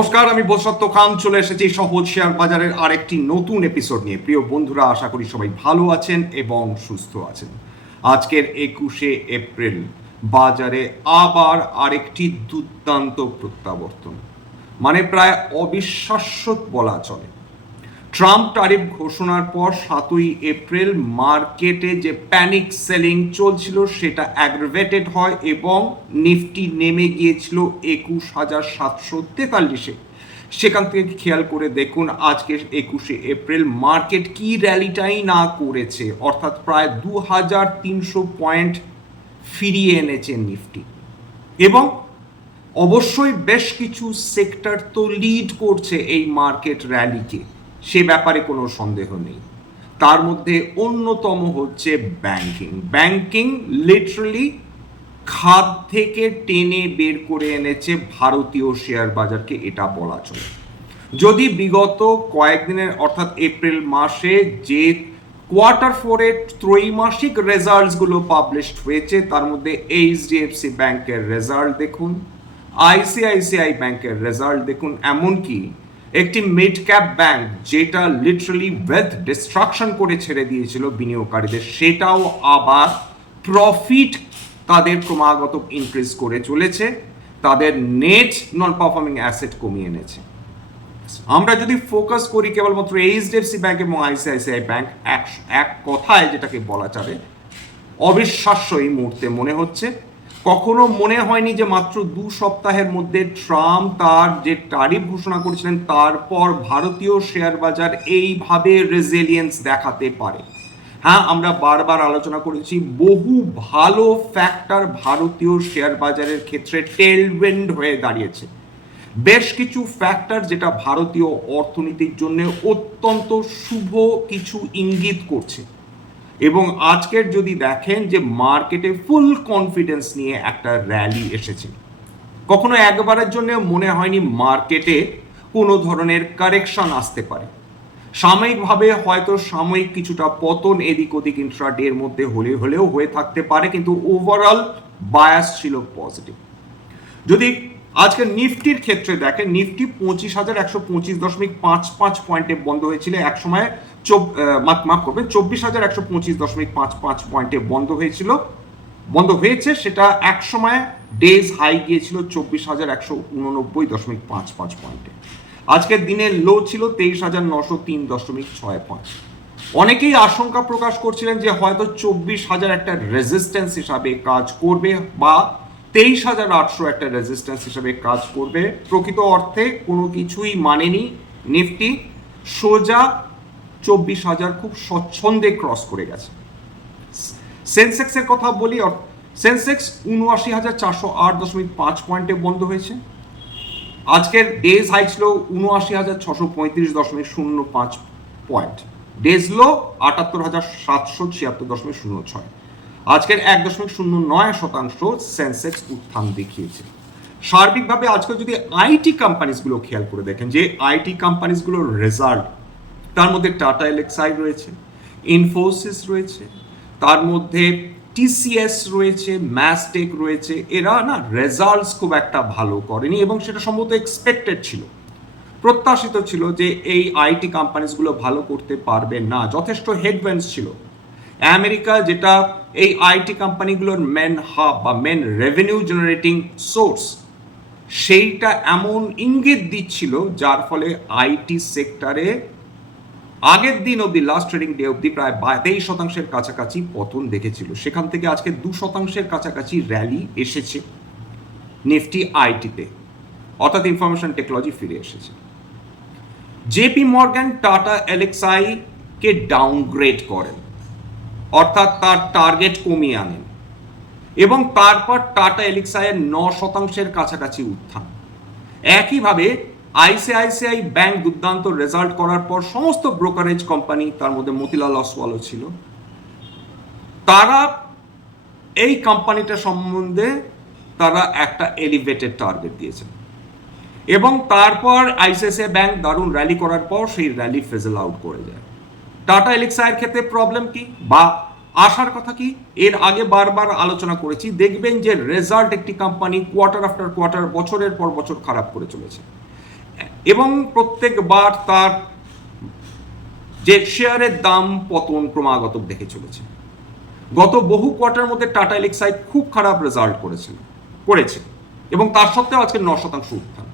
নমস্কার, আমি বসত্ত খান, চলে এসেছি সহজ শেয়ার বাজারের আরেকটি নতুন এপিসোড নিয়ে। প্রিয় বন্ধুরা, আশা করি সবাই ভালো আছেন এবং সুস্থ আছেন। আজকের একুশে এপ্রিল, বাজারে আবার আরেকটি দুর্দান্ত প্রত্যাবর্তন। মানে প্রায় অবিশ্বাস্য বলা চলে। ট্রাম্প ট্যারিফ ঘোষণার পর সাতই এপ্রিল মার্কেটে যে প্যানিক সেলিং চলছিল, সেটা অ্যাগ্রাভেটেড হয় এবং নিফটি নেমে গিয়েছিল একুশ হাজার সাতশো তেতাল্লিশে। সেখান থেকে খেয়াল করে দেখুন, আজকে একুশে এপ্রিল মার্কেট কি র্যালিটাই না করেছে, অর্থাৎ প্রায় দু হাজার তিনশো পয়েন্ট ফিরিয়ে এনেছে নিফটি। এবং অবশ্যই বেশ কিছু সেক্টর তো লিড করছে এই মার্কেট র্যালিকে। সে ব্যাপারে কোনো সন্দেহ নেই। তার মধ্যে অন্যতম হচ্ছে ব্যাংকিং ব্যাংকিং লিটারালি খাদ থেকে টেনে বের করে এনেছে ভারতীয় শেয়ার বাজারকে, এটা বলা চলে। যদি বিগত কয়েকদিনের, অর্থাৎ এপ্রিল মাসে যে কোয়ার্টার ফোরের ত্রৈমাসিক রেজাল্টসগুলো পাবলিশড হয়েছে, তার মধ্যে এইচডিএফসি ব্যাংকের রেজাল্ট দেখুন আইসিআইসিআই ব্যাংকের রেজাল্ট দেখুন, এমনকি একটি মিড ক্যাপ ব্যাংক যেটা লিটারালি ওয়েলথ ডিস্ট্রাকশন করে ছেড়ে দিয়েছিল বিনিয়োগকারীদের, সেটাও আবার প্রফিট তাদের ক্রমাগত ইনক্রিজ করে চলেছে, তাদের নেট নন পারফর্মিং অ্যাসেট কমিয়ে এনেছে। আমরা যদি ফোকাস করি কেবলমাত্র এইচডিএফসি ব্যাংক এবং আইসিআইসিআই ব্যাংক এক এক কথায় যেটাকে বলা যাবে, অবিশ্বাস্য এই মুহূর্তে মনে হচ্ছে কখনো মনে হয়নি যে মাত্র দু সপ্তাহের মধ্যে ট্রাম্প তার যে ট্যারিফ ঘোষণা করেছিলেন, তারপর ভারতীয় শেয়ার বাজার এইভাবে রেজিলিয়েন্স দেখাতে পারে। হ্যাঁ আমরা বারবার আলোচনা করেছি, বহু ভালো ফ্যাক্টর ভারতীয় শেয়ার বাজারের ক্ষেত্রে টেলওয়েন্ড হয়ে দাঁড়িয়েছে। বেশ কিছু ফ্যাক্টর যেটা ভারতীয় অর্থনীতির জন্য অত্যন্ত শুভ কিছু ইঙ্গিত করছে। এবং আজকের যদি দেখেন যে মার্কেটে ফুল কনফিডেন্স নিয়ে একটা র্যালি এসেছে। কখনো একবারের জন্য মনে হয়নি মার্কেটে কোনো ধরনের কারেকশন আসতে পারে। সাময়িকভাবে হয়তো সাময়িক কিছুটা পতন এদিক ওদিক ইন্ট্রাডের মধ্যে হলে হলেও হয়ে থাকতে পারে, কিন্তু ওভারঅল বায়াস ছিল পজিটিভ যদি আজকে নিফটির ক্ষেত্রে দেখেন, নিফটি পঁচিশ হাজার একশো পঁচিশ দশমিক পাঁচ পাঁচ পয়েন্টে বন্ধ হয়েছিল। এক সময় মাফ করবেন, চব্বিশ হাজার একশো পঁচিশ দশমিক পাঁচ পাঁচ পয়েন্টে বন্ধ হয়েছিল। বন্ধ হয়েছে, সেটা এক সময় ডেজ হাই গিয়েছিল চব্বিশ হাজার একশো উননব্বই দশমিক পাঁচ পাঁচ পয়েন্টে। আজকের দিনের লো ছিল তেইশ হাজার নশো তিন দশমিক ছয় পাঁচ। অনেকেই আশঙ্কা প্রকাশ করছিলেন যে হয়তো চব্বিশ হাজার একটা রেজিস্ট্যান্স হিসাবে কাজ করবে বা তেইশ হাজার আটশো একটা রেজিস্ট্যান্স হিসাবে কাজ করবে। প্রকৃত অর্থে কোনো কিছুই মানেনি। নিফটি সোজা চব্বিশ হাজার খুব স্বচ্ছন্দে ক্রস করে গেছে। সেন্সেক্সের কথা বলি সেন্সেক্স উনআশি হাজার চারশো আট দশমিক পাঁচ পয়েন্টে বন্ধ হয়েছে। আজকের ডেজ হাই ছিল উনআশি হাজার ছশো পঁয়ত্রিশ দশমিক শূন্য পাঁচ পয়েন্ট। ডেজ লো আটাত্তর হাজার সাতশো ছিয়াত্তর দশমিক শূন্য ছয়। আজকের এক দশমিক শূন্য নয় শতাংশ সেন্সেক্স উত্থান দেখিয়েছে। সার্বিকভাবে আজকে যদি আইটি কোম্পানিজগুলো খেয়াল করে দেখেন, যে আইটি কোম্পানিজগুলোর রেজাল্ট তার মধ্যে টাটা এলেক্সাই রয়েছে ইনফোসিস রয়েছে, তার মধ্যে টিসিএস রয়েছে ম্যাসটেক রয়েছে, এরা না রেজাল্টস খুব একটা ভালো করেনি এবং সেটা সম্ভবত এক্সপেক্টেড ছিল। প্রত্যাশিত ছিল যে এই আইটি কোম্পানিজগুলো ভালো করতে পারবে না, যথেষ্ট হেডভেন্স ছিল। আমেরিকা যেটা এই আইটি কোম্পানিগুলোর মেন হাব বা মেন রেভিনিউ জেনারেটিং সোর্স সেইটা এমন ইঙ্গিত দিচ্ছিল যার ফলে আইটি সেক্টরে আগের দিন অবধি লাস্ট ট্রেডিং ডে অবধি প্রায় তেইশ শতাংশের কাছাকাছি পতন দেখেছিল। সেখান থেকে আজকে দু শতাংশের কাছাকাছি র্যালি এসেছে নিফটি আইটিতে অর্থাৎ ইনফরমেশন টেকনোলজি ফিরে এসেছে। জেপি মর্গ্যান টাটা এলেক্সাই কে ডাউনগ্রেড করেন। অর্থাৎ তার টার্গেট কমিয়ে আনেন। এবং তারপর টাটা এলিক্সাইয়ের ন শতাংশের কাছাকাছি উত্থান। একইভাবে আইসিআইসিআই ব্যাংক দুর্দান্ত রেজাল্ট করার পর সমস্ত ব্রোকারেজ কোম্পানি তার মধ্যে মতিলাল অসওয়ালও ছিল। তারা এই কোম্পানিটা সম্বন্ধে তারা একটা এলিভেটেড টার্গেট দিয়েছেন এবং তারপর আইসিআইসিআই ব্যাংক দারুণ র্যালি করার পর সেই র্যালি ফেজল আউট করে যায়। টাটা এলেক্সায়ের ক্ষেত্রে প্রবলেম কি বা আসার কথা কি? এর আগে বারবার আলোচনা করেছি, দেখবেন যে রেজাল্ট একটি কোম্পানি কোয়ার্টার আফটার কোয়ার্টার বছরের পর বছর খারাপ করে চলেছে। এবং প্রত্যেকবার তার যে শেয়ারের দাম পতন ক্রমাগত দেখে চলেছে। গত বহু কোয়ার্টার মধ্যে টাটা এলেক্সাইড খুব খারাপ রেজাল্ট করেছিল, করেছে এবং তার সত্ত্বেও আজকে ন শতাংশ উত্থান।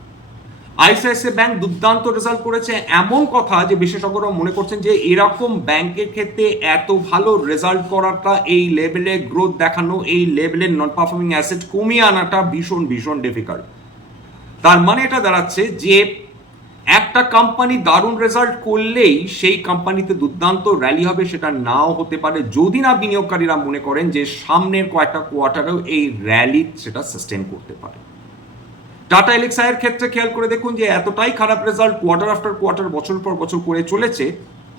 আইসিআইসিআই ব্যাংক দুর্দান্ত রেজাল্ট করেছে এমন কথা যে বিশেষজ্ঞরা মনে করছেন যে এরকম ব্যাংকের ক্ষেত্রে এত ভালো রেজাল্ট করাটা, এই লেভেলে গ্রোথ দেখানো, এই লেভেলের নন পারফর্মিং অ্যাসেট কমিয়ে আনাটা ভীষণ ভীষণ ডিফিকাল্ট তার মানে এটা দাঁড়াচ্ছে যে একটা কোম্পানি দারুণ রেজাল্ট করলেই সেই কোম্পানিতে দুর্দান্ত র্যালি হবে, সেটা নাও হতে পারে। যদি না বিনিয়োগকারীরা মনে করেন যে সামনের কয়েকটা কোয়ার্টারেও এই র্যালি সেটা সাস্টেন করতে পারে। টাটা এলেক্সায়ের ক্ষেত্রে খেয়াল করে দেখুন যে এতটাই খারাপ রেজাল্ট কোয়ার্টার আফটার কোয়ার্টার বছর পর বছর করে চলেছে,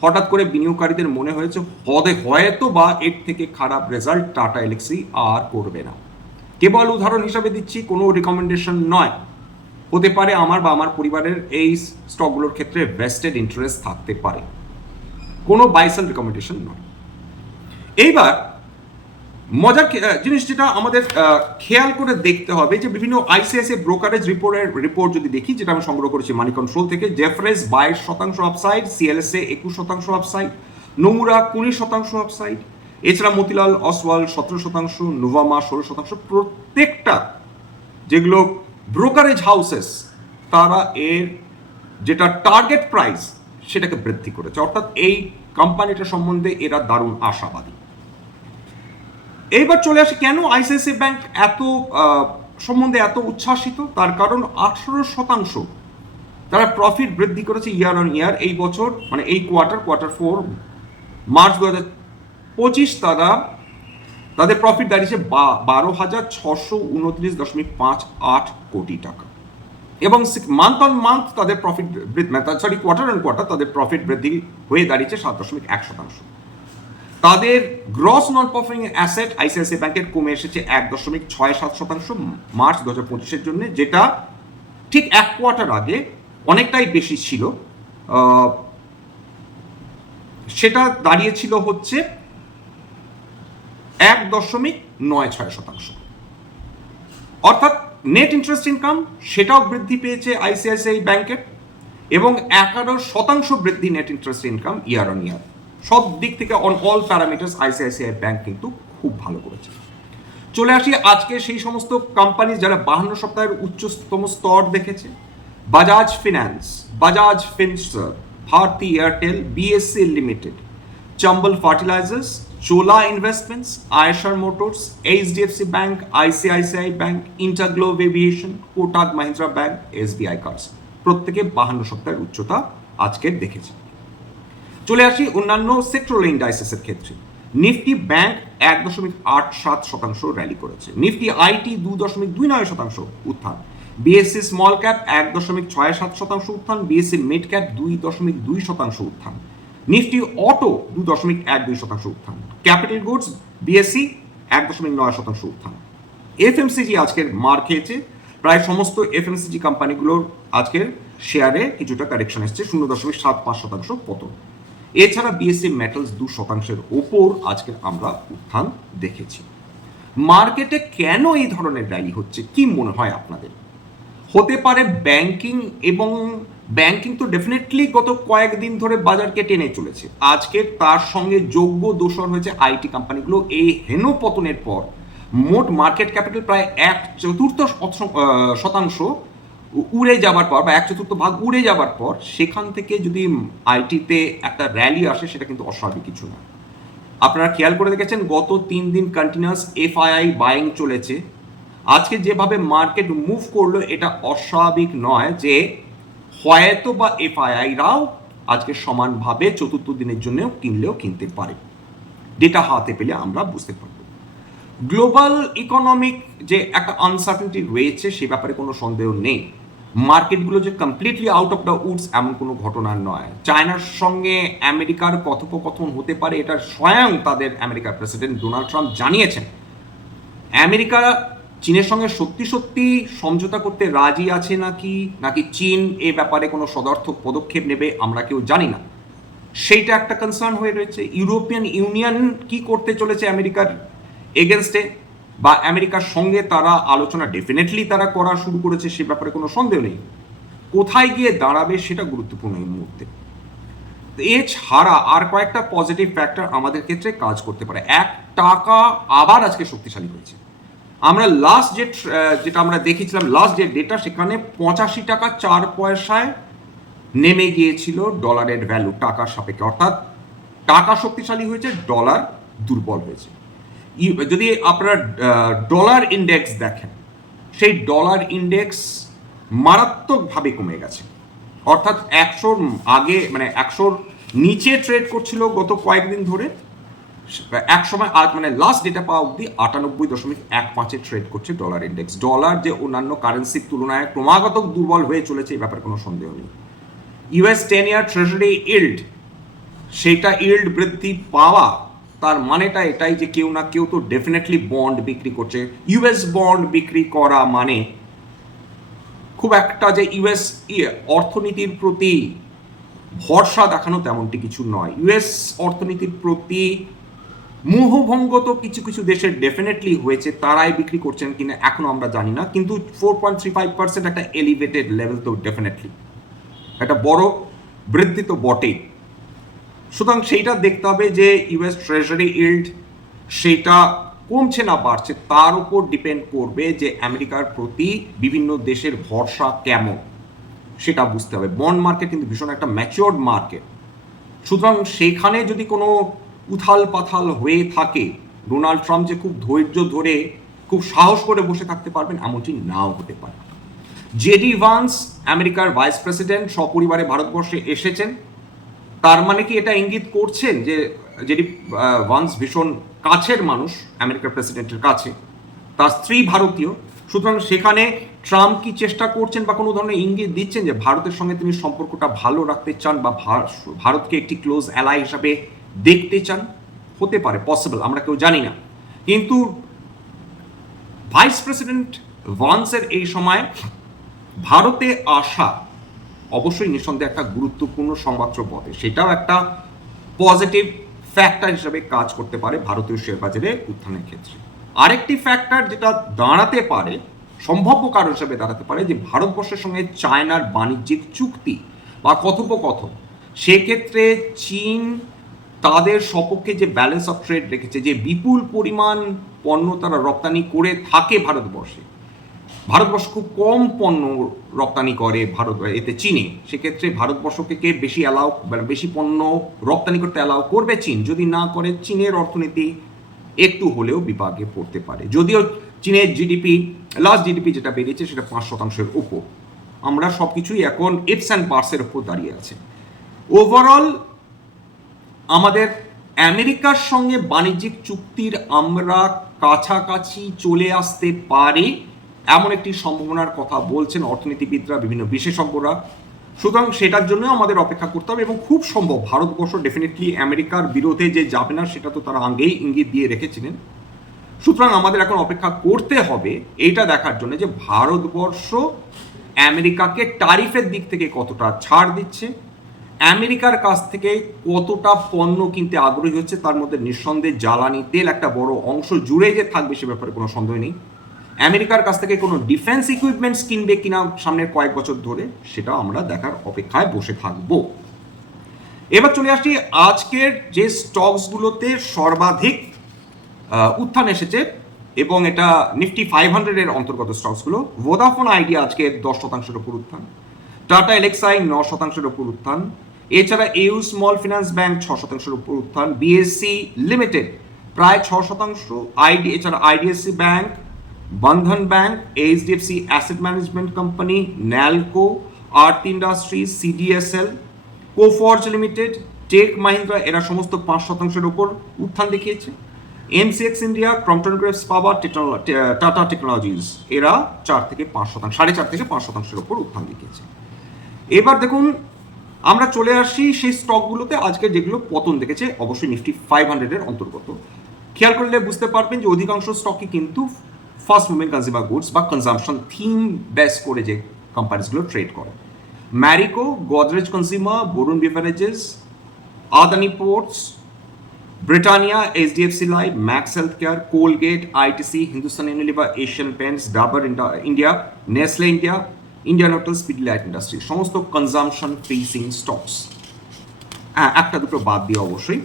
হঠাৎ করে বিনিয়োগকারীদের মনে হয়েছে, হদে হয়তো বা এর থেকে খারাপ রেজাল্ট টাটা এলেক্সি আর করবে না। কেবল উদাহরণ হিসাবে দিচ্ছি, কোনো রিকমেন্ডেশন নয়। হতে পারে আমার বা আমার পরিবারের এই স্টকগুলোর ক্ষেত্রে ভেস্টেড ইন্টারেস্ট থাকতে পারে। কোনো বাইসেল রিকমেন্ডেশন নয়। এইবার, মজার জিনিস যেটা আমাদের খেয়াল করে দেখতে হবে যে বিভিন্ন আইসিআইসিআই ব্রোকারেজ রিপোর্টের রিপোর্ট যদি দেখি, যেটা আমি সংগ্রহ করেছি মানি কন্ট্রোল থেকে জেফরেস বাইশ শতাংশ আপসাইড সিএলএসএ একুশ শতাংশ আপসাইড নোমুরা কুড়ি শতাংশ আপসাইড এছাড়া মতিলাল অসওয়াল সতেরো শতাংশ নোভামা ষোলো শতাংশ, প্রত্যেকটা যেগুলো ব্রোকারেজ হাউসেস তারা এর যেটা টার্গেট প্রাইস সেটাকে বৃদ্ধি করেছে। অর্থাৎ এই কোম্পানিটা সম্বন্ধে এরা দারুণ আশাবাদী। এইবার চলে আসে, কেন আইসিআইসি ব্যাংক এত সম্বন্ধে এত উচ্ছ্বাসিত? তার কারণ আঠারো শতাংশ তারা প্রফিট বৃদ্ধি করেছে ইয়ার অন ইয়ার এই বছর মানে এই কোয়ার্টার কোয়ার্টার ফোর মার্চ দু হাজার পঁচিশ তারা তাদের প্রফিট দাঁড়িয়েছে বারো হাজার ছশো উনত্রিশ দশমিক পাঁচ আট কোটি টাকা। এবং মান্থ অন মান্থ তাদের profit sorry quarter on quarter তাদের প্রফিট বৃদ্ধি হয়ে দাঁড়িয়েছে সাত দশমিক এক শতাংশ। তাদের gross non performing asset ICICI ব্যাংকের কমে এসেছে এক দশমিক ছয় সাত শতাংশ মার্চ দু হাজার পঁচিশের জন্য, যেটা ঠিক এক কোয়ার্টার আগে অনেকটাই বেশি ছিল। সেটা দাঁড়িয়েছিল হচ্ছে এক দশমিক নয় ছয় শতাংশ। অর্থাৎ নেট ইন্টারেস্ট ইনকাম সেটাও বৃদ্ধি পেয়েছে আইসিআইসিআই ব্যাংকের এবং এগারো শতাংশ বৃদ্ধি net interest income year on year সব দিক থেকে on all parameters ICICI bank কিন্তু খুব ভালো করেছে। চলে আসি আজকে সেই সমস্ত কোম্পানি যারা বাহান্ন সপ্তাহের উচ্চতম স্তর দেখেছে। Bajaj finance Bajaj Finserv Bharti Airtel BSE limited Chambal fertilisers Chola investments Eicher motors HDFC bank ICICI bank InterGlobe aviation Kotak Mahindra bank SBI cards প্রত্যেকে বাহান্ন সপ্তাহের উচ্চতা আজকের দেখেছে। চলে আসি অন্যান্য সেক্টরাল ইন্ডাইসেসের ক্ষেত্রে। নিফটি ব্যাংক এক দশমিক আট সাত শতাংশ র্যালি করেছে। নিফটি আইটি দু দশমিক দুই নয় শতাংশ উত্থান। বিএসসি স্মল ক্যাপ এক দশমিক ছয় সাত শতাংশ উত্থান। বিএসসি মিড ক্যাপ দুই দশমিক দুই শতাংশ উত্থান। নিফটি অটো দু দশমিক এক দুই শতাংশ উত্থান। ক্যাপিটাল গুডস, বিএসসি এক দশমিক নয় শতাংশ উত্থান। এফএমসিজি আজকের মার খেয়েছে। প্রায় সমস্ত এফএমসিজি কোম্পানিগুলোর আজকের শেয়ারে কিছুটা কারেকশন এসছে, শূন্য দশমিক সাত পাঁচ শতাংশ পতন। এছাড়া বিএসসি মেটালস দু শতাংশের ওপর আজকে আমরা উত্থান দেখেছি। মার্কেটে কেন এই ধরনের র্যালি হচ্ছে, কি মনে হয় আপনাদের? হতে পারে ব্যাংকিং এবং ব্যাংকিং তো ডেফিনেটলি গত কয়েকদিন ধরে বাজারকে টেনে চলেছে। আজকে তার সঙ্গে যোগ্য দোষর হয়েছে আইটি কোম্পানিগুলো। এই হেন পতনের পর মোট মার্কেট ক্যাপিটাল প্রায় এক চতুর্থ শত- শতাংশ উড়ে যাবার পর বা এক চতুর্থ ভাগ উড়ে যাবার পর সেখান থেকে যদি আইটিতে একটা র্যালি আসে, সেটা কিন্তু অস্বাভাবিক কিছু না। আপনারা খেয়াল করে দেখেছেন, গত তিন দিন কন্টিনিউয়াস এফআইআই বাইং চলেছে। আজকে যেভাবে মার্কেট মুভ করল, এটা অস্বাভাবিক নয় যে হয়তো বা এফআইআইরাও আজকে সমানভাবে চতুর্থ দিনের জন্যও কিনলেও কিনতে পারে। ডেটা হাতে পেলে আমরা বুঝতে পারব। গ্লোবাল ইকোনমিক যে একটা আনসার্টেনটি রয়েছে সে ব্যাপারে কোনো সন্দেহ নেই। মার্কেটগুলো যে completely out of the woods এমন কোনো ঘটনা নয়। চায়নার সঙ্গে আমেরিকার কথোপকথন হতে পারে, এটা স্বয়ং তাদের আমেরিকার প্রেসিডেন্ট ডোনাল্ড ট্রাম্প জানিয়েছেন। আমেরিকা চীনের সঙ্গে সত্যি সত্যি সমঝোতা করতে রাজি আছে নাকি? নাকি চীন এ ব্যাপারে কোনো সদর্থক পদক্ষেপ নেবে আমরা কেউ জানি না। সেইটা একটা কনসার্ন হয়ে রয়েছে। ইউরোপিয়ান ইউনিয়ন কি করতে চলেছে আমেরিকার এগেনস্টে? বা আমেরিকার সঙ্গে তারা আলোচনা ডেফিনেটলি তারা করা শুরু করেছে, সে ব্যাপারে কোনো সন্দেহ নেই। কোথায় গিয়ে দাঁড়াবে সেটা গুরুত্বপূর্ণ এই মুহূর্তে। এছাড়া আর কয়েকটা পজিটিভ ফ্যাক্টর আমাদের ক্ষেত্রে কাজ করতে পারে। এক, টাকা আবার আজকে শক্তিশালী হয়েছে। আমরা লাস্ট যে যেটা আমরা দেখেছিলাম লাস্ট যে ডেটা সেখানে পঁচাশি টাকা চার পয়সায় নেমে গিয়েছিল ডলারের ভ্যালু টাকার সাপেক্ষে। অর্থাৎ টাকা শক্তিশালী হয়েছে ডলার দুর্বল হয়েছে। যদি আপনারা ডলার ইন্ডেক্স দেখেন, সেই ডলার ইন্ডেক্স মারাত্মকভাবে কমে গেছে। অর্থাৎ একশোর আগে মানে একশোর নিচে ট্রেড করছিল গত কয়েকদিন ধরে। এক সময় আজ মানে লাস্ট ডেটা পাওয়া অবধি আটানব্বই দশমিক এক পাঁচে ট্রেড করছে ডলার ইন্ডেক্স ডলার যে অন্যান্য কারেন্সির তুলনায় ক্রমাগত দুর্বল হয়ে চলেছে, এই ব্যাপারে কোনো সন্দেহ নেই। US ten year treasury yield সেটা ইল্ড বৃদ্ধি পাওয়া, তার মানেটা এটাই যে কেউ না কেউ তো ডেফিনেটলি বন্ড বিক্রি করছে। ইউএস বন্ড বিক্রি করা মানে খুব একটা যে ইউএস অর্থনীতির প্রতি ভরসা দেখানো তেমনটি কিছু নয়। ইউএস অর্থনীতির প্রতি মোহভঙ্গ তো কিছু কিছু দেশের ডেফিনেটলি হয়েছে, তারাই বিক্রি করছেন কিনা এখনও আমরা জানি না, কিন্তু four point three five percent একটা এলিভেটেড লেভেল তো ডেফিনেটলি একটা বড় বৃদ্ধি তো বটেই। সুতরাং সেইটা দেখতে হবে যে ইউএস ট্রেজারি ইল্ড সেটা কমছে না বাড়ছে, তার উপর ডিপেন্ড করবে যে আমেরিকার প্রতি বিভিন্ন দেশের ভরসা কেমন, সেটা বুঝতে হবে। বন্ড মার্কেট কিন্তু ভীষণ একটা ম্যাচিওর্ড মার্কেট সুতরাং সেখানে যদি কোনো উথাল পাথাল হয়ে থাকে। ডোনাল্ড ট্রাম্প যে খুব ধৈর্য ধরে, খুব সাহস করে বসে থাকতে পারবেন, এমনটি নাও হতে পারে। জেডি ভান্স, আমেরিকার ভাইস প্রেসিডেন্ট, সপরিবারে ভারতবর্ষে এসেছেন। তার মানে কি এটা ইঙ্গিত করছেন যে জেডি ভান্স ভীষণ কাছের মানুষ, আমেরিকার প্রেসিডেন্টের কাছে। তার স্ত্রী ভারতীয়। সুতরাং সেখানে ট্রাম্প কি চেষ্টা করছেন বা কোনো ধরনের ইঙ্গিত দিচ্ছেন যে ভারতের সঙ্গে তিনি সম্পর্কটা ভালো রাখতে চান বা ভারতকে একটি ক্লোজ অ্যালাই হিসাবে দেখতে চান, হতে পারে পসিবল আমরা কেউ জানি না। কিন্তু ভাইস প্রেসিডেন্ট ভান্সের এই সময় ভারতে আসা অবশ্যই নিঃসন্দেহে একটা গুরুত্বপূর্ণ সংবাদত্র বটে। সেটাও একটা পজিটিভ ফ্যাক্টর হিসেবে কাজ করতে পারে ভারতীয় শেয়ার বাজারে উত্থানের ক্ষেত্রে। আরেকটি ফ্যাক্টর যেটা দাঁড়াতে পারে, সম্ভাব্য কারণ হিসেবে দাঁড়াতে পারে, যে ভারতবর্ষের সঙ্গে চায়নার বাণিজ্যিক চুক্তি বা কথোপকথন, সেক্ষেত্রে চীন তাদের সপক্ষে যে ব্যালেন্স অফ ট্রেড রেখেছে, যে বিপুল পরিমাণ পণ্য তারা রপ্তানি করে থাকে ভারতবর্ষে, ভারতবর্ষ খুব কম পণ্য রপ্তানি করে ভারত, এতে চীনে। সেক্ষেত্রে ভারতবর্ষকে কে বেশি অ্যালাউ বেশি পণ্য রপ্তানি করতে অ্যালাউ করবে চীন? যদি না করে, চীনের অর্থনীতি একটু হলেও বিপাকে পড়তে পারে। যদিও চীনের জিডিপি লাস্ট জিডিপি যেটা বেরিয়েছে সেটা পাঁচ শতাংশের ওপর আমরা সব কিছুই এখন ইটস অ্যান্ড পার্সের ওপর দাঁড়িয়ে আছে। ওভারঅল আমাদের আমেরিকার সঙ্গে বাণিজ্যিক চুক্তির আমরা কাছাকাছি চলে আসতে পারি এমন একটি সম্ভাবনার কথা বলছেন অর্থনীতিবিদরা, বিভিন্ন বিশেষজ্ঞরা। সুতরাং সেটার জন্য আমাদের অপেক্ষা করতে হবে এবং খুব সম্ভব, ভারতবর্ষ ডেফিনেটলি আমেরিকার বিরোধে যে যাবে না, সেটা তো তারা আগেই ইঙ্গিত দিয়ে রেখেছিলেন। সুতরাং আমাদের এখন অপেক্ষা করতে হবে এইটা দেখার জন্য যে ভারতবর্ষ আমেরিকাকে টারিফের দিক থেকে কতটা ছাড় দিচ্ছে। আমেরিকার কাছ থেকে কতটা পণ্য কিনতে আগ্রহী হচ্ছে তার মধ্যে নিঃসন্দেহে জ্বালানি, তেল একটা বড় অংশ জুড়ে যে থাকবে সে ব্যাপারে কোনো সন্দেহ নেই। আমেরিকার কাছ থেকে কোনো ডিফেন্স ইকুইপমেন্টস কিনবে কিনা সামনের কয়েক বছর ধরে, সেটা আমরা দেখার অপেক্ষায় বসে থাকব। এবার চলে আসছি আজকের যে স্টকসগুলোতে সর্বাধিক উত্থান এসেছে এবং এটা নিফটি ফাইভ হান্ড্রেডের অন্তর্গত স্টকসগুলো ভোদাফোন আইডিয়া আজকে দশ শতাংশের উপর উত্থান টাটা এলেক্সাই ন শতাংশের উপর উত্থান এছাড়া ইউ স্মল ফিনান্স ব্যাংক ছ শতাংশের উপর উত্থান বিএসসি লিমিটেড প্রায় ছ শতাংশ আইডি এছাড়া IDFC bank, Bandhan bank HDFC asset management company Nalco earth industries CDSL Coforge limited tech Mahindra এরা সমস্ত পাঁচ শতাংশের উপর উত্থান দেখিয়েছে। MCX India Crompton Greaves power Tata technologies এরা চার থেকে পাঁচ শতাংশ, সাড়ে চার থেকে পাঁচ শতাংশের উপর উত্থান দেখিয়েছে। এবার দেখুন আমরা চলে আসি সেই স্টকগুলোতে আজকে যেগুলো পতন দেখেছে, অবশ্যই নিফটি ফাইভ হান্ড্রেডের অন্তর্গত। খেয়াল করলে বুঝতে পারবেন যে অধিকাংশ স্টকই কিন্তু ফার্স্ট মুভমেন্ট কনজিউমার গুডস বা কনজামশন থিম বেস করে যে কোম্পানিজগুলো ট্রেড করে। Marico Godrej consumer Varun beverages Adani ports Britannia HDFC life Max health care Colgate ITC Hindustan Unilever Asian paints Dabur India Nestle India Indian hotel speedlight industry সমস্ত consumption facing stocks হ্যাঁ একটা দুটো বাদ দিয়ে অবশ্যই।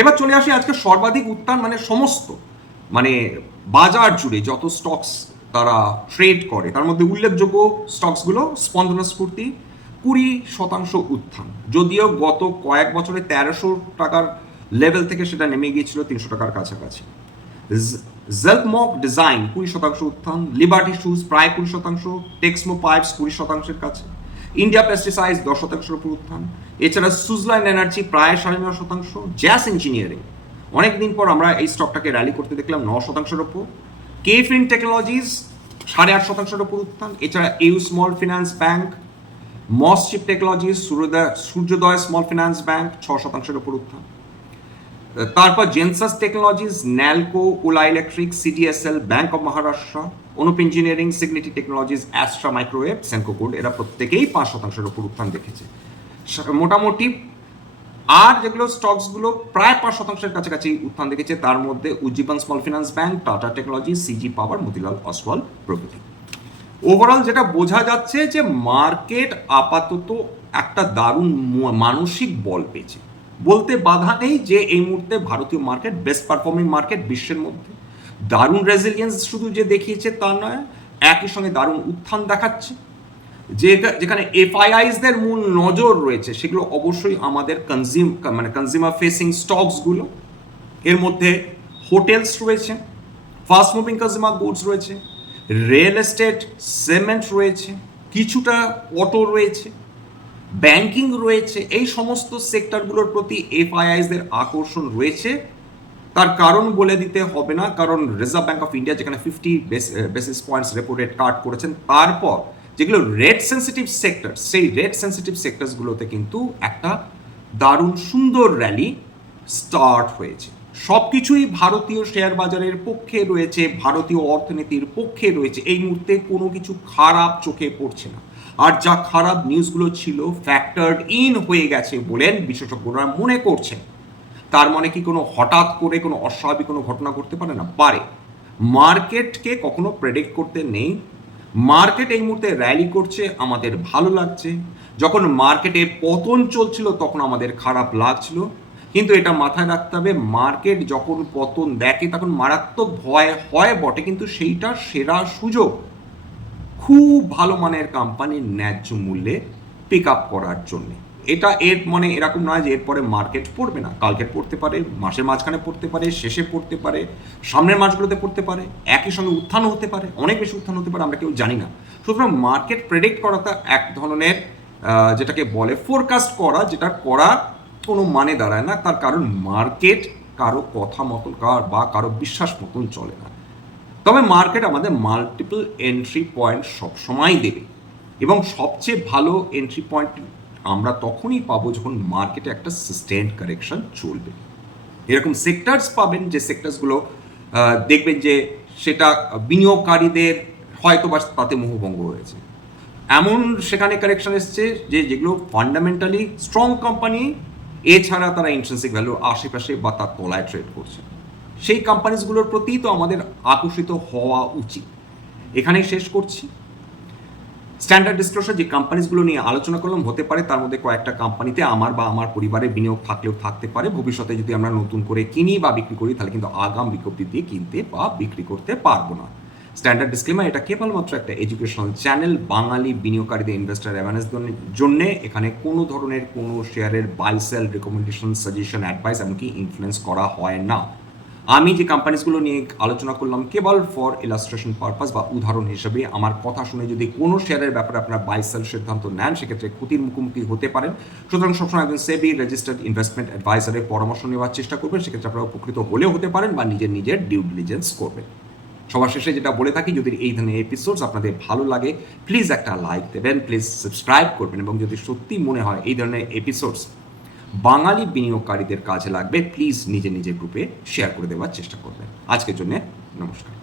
এবার চলে আসি আজকে সর্বাধিক উত্থান মানে সমস্ত মানে বাজার জুড়ে যত স্টকস তারা ট্রেড করে, তার মধ্যে উল্লেখযোগ্য স্টকসগুলো স্পন্দনা স্ফূর্তি কুড়ি শতাংশ উত্থান। যদিও গত কয়েক বছরে তেরোশো টাকার লেভেল থেকে সেটা নেমে গিয়েছিল তিনশো টাকার কাছাকাছি। জেলমক ডিজাইন কুড়ি শতাংশ উত্থান লিবার্টি শুজ প্রায় কুড়ি শতাংশ টেক্সমো পাইপস কুড়ি শতাংশের কাছে। ইন্ডিয়া পেস্টিসাইডস দশ শতাংশের উপর উত্থান। এছাড়া সুজলাইন এনার্জি প্রায় সাড়ে নয় শতাংশ জ্যাস ইঞ্জিনিয়ারিং অনেকদিন পর আমরা এই স্টকটাকে র্যালি করতে দেখলাম ন শতাংশের ওপর কেফিন টেকনোলজিস সাড়ে আট শতাংশের ওপর উত্থান। এছাড়া U small finance bank MosChip technologies Suryoday Suryoday small finance bank ছ শতাংশের ওপর উত্থান। তারপর Zensar technologies Nalco Ola electric CDSL bank of Maharashtra Anup engineering Cigniti technologies Astra microwave Senco এরা প্রত্যেকেই পাঁচ শতাংশের উপর উত্থান দেখেছে। মোটামুটি আর যেগুলো স্টকসগুলো প্রায় পাঁচ শতাংশের কাছাকাছি উত্থান দেখেছে, তার মধ্যে Ujjivan small finance bank Tata technology CG power Motilal Oswal প্রভৃতি। ওভারঅল যেটা বোঝা যাচ্ছে যে মার্কেট আপাতত একটা দারুণ মানসিক বল পেয়েছে। বলতে বাধা নেই যে এই মুহূর্তে ভারতীয় মার্কেট বেস্ট পারফর্মিং মার্কেট বিশ্বের মধ্যে। দারুণ রেজিলিয়েন্স শুধু যে দেখিয়েছে তা নয়, একই সঙ্গে দারুণ উত্থান দেখাচ্ছে। যে যেখানে এফআইআইসদের মূল নজর রয়েছে, সেগুলো অবশ্যই আমাদের কনজিউম মানে কনজিউমার ফেসিং স্টকসগুলো এর মধ্যে হোটেলস রয়েছে ফাস্ট মুভিং কনজিউমার গুডস রয়েছে রিয়েল এস্টেট সিমেন্ট রয়েছে, কিছুটা অটো রয়েছে। ব্যাংকিং রয়েছে, এই সমস্ত সেক্টরগুলোর প্রতি এফআইআইসদের আকর্ষণ রয়েছে। তার কারণ বলে দিতে হবে না, কারণ রিজার্ভ ব্যাংক অফ ইন্ডিয়া যেখানে fifty basis points repo rate cut করেছেন, তারপর যেগুলো রেড সেন্সিটিভ সেক্টর সেই রেড সেন্সিটিভ সেক্টরসগুলোতে কিন্তু একটা দারুণ সুন্দর র্যালি স্টার্ট হয়েছে। সব কিছুই ভারতীয় শেয়ার বাজারের পক্ষে রয়েছে, ভারতীয় অর্থনীতির পক্ষে রয়েছে, এই মুহূর্তে কোনো কিছু খারাপ চোখে পড়ছে না। আর যা খারাপ নিউজগুলো ছিল ফ্যাক্টরড ইন হয়ে গেছে বলেন বিশেষজ্ঞরা মনে করছেন। তার মানে কি কোনো হঠাৎ করে কোনো অস্বাভাবিক কোনো ঘটনা ঘটতে পারে না? পারে। মার্কেটকে কখনো প্রেডিক্ট করতে নেই। মার্কেট এই মুহূর্তে র্যালি করছে, আমাদের ভালো লাগছে। যখন মার্কেটে পতন চলছিল, তখন আমাদের খারাপ লাগছিল। কিন্তু এটা মাথায় রাখতে হবে, মার্কেট যখন পতন দেখে, তখন মারাত্মক ভয় হয় বটে, কিন্তু সেইটা সেরা সুযোগ। খুব ভালো মানের কোম্পানির ন্যায্য মূল্যে পিক আপ করার জন্য। এটা এর মানে এরকম নয় যে এরপরে মার্কেট পড়বে না। কালকে পড়তে পারে, মাসের মাঝখানে পড়তে পারে, শেষে পড়তে পারে, সামনের মাসগুলোতে পড়তে পারে, একই সঙ্গে উত্থান হতে পারে, অনেক বেশি উত্থান হতে পারে, আমরা কেউ জানি না। সুতরাং মার্কেট প্রেডিক্ট করাটা এক ধরনের যেটাকে বলে ফোরকাস্ট করা, যেটা করা কোনো মানে দাঁড়ায় না। তার কারণ মার্কেট কারও কথা মতন কার বা কারও বিশ্বাস মতন চলে না। তবে মার্কেট আমাদের মাল্টিপল এন্ট্রি পয়েন্ট সবসময় দেবে। এবং সবচেয়ে ভালো এন্ট্রি পয়েন্ট আমরা তখনই পাবো যখন মার্কেটে একটা সাস্টেন্ড কারেকশন চলবে। এরকম সেক্টরস পাবেন যে সেক্টরসগুলো দেখবেন যে সেটা বিনিয়োগকারীদের হয়তো বা তাতে মোহভঙ্গ হয়েছে। এমন সেখানে কারেকশন এসছে যে যেগুলো ফান্ডামেন্টালি স্ট্রং কোম্পানি এছাড়া তারা ইন্ট্রেন্সিক ভ্যালু আশেপাশে বা তার তলায় ট্রেড করছে। সেই কোম্পানিজগুলোর প্রতি তো আমাদের আকর্ষিত হওয়া উচিত। এখানেই শেষ করছি। স্ট্যান্ডার্ড ডিসক্লোজার যে কোম্পানিজগুলো নিয়ে আলোচনা করলাম, হতে পারে তার মধ্যে কয়েকটা কোম্পানিতে আমার বা আমার পরিবারের বিনিয়োগ থাকলেও থাকতে পারে। ভবিষ্যতে যদি আমরা নতুন করে কিনি বা বিক্রি করি, তাহলে কিন্তু আগাম বিজ্ঞপ্তি দিয়ে কিনতে বা বিক্রি করতে পারব না। স্ট্যান্ডার্ড ডিসক্লেমার এটা কেবলমাত্র একটা এডুকেশনাল চ্যানেল বাঙালি বিনিয়োগকারীদের ইনভেস্টার অ্যাওয়ারনেস জন্য এখানে কোনো ধরনের কোনো শেয়ারের buy sell recommendation suggestion advice এমনকি ইনফ্লুয়েন্স করা হয় না। আমি যে কোম্পানিজগুলো নিয়ে আলোচনা করলাম, কেবল ফর ইলাস্ট্রেশন পারপাস বা উদাহরণ হিসেবে আমার কথা শুনে যদি কোনো শেয়ারের ব্যাপারে আপনার বাই সেল সিদ্ধান্ত নেন, সেক্ষেত্রে ক্ষতির মুখোমুখি হতে পারেন। সুতরাং সবসময় একজন সেবি রেজিস্টার্ড ইনভেস্টমেন্ট অ্যাডভাইসারের পরামর্শ নেওয়ার চেষ্টা করবেন, সেক্ষেত্রে আপনারা উপকৃত হলেও হতে পারেন বা নিজের নিজের ডিউ ডিলিজেন্স করবেন। সবার শেষে যেটা বলে থাকি, যদি এই ধরনের এপিসোডস আপনাদের ভালো লাগে প্লিজ একটা লাইক দেবেন প্লিজ সাবস্ক্রাইব করবেন এবং যদি সত্যি মনে হয় এই ধরনের এপিসোডস বাঙালি বিনিয়োগকারীদের কাজে লাগবে প্লিজ নিজে নিজে গ্রুপে শেয়ার করে দেওয়ার চেষ্টা করবেন। আজকের জন্য নমস্কার।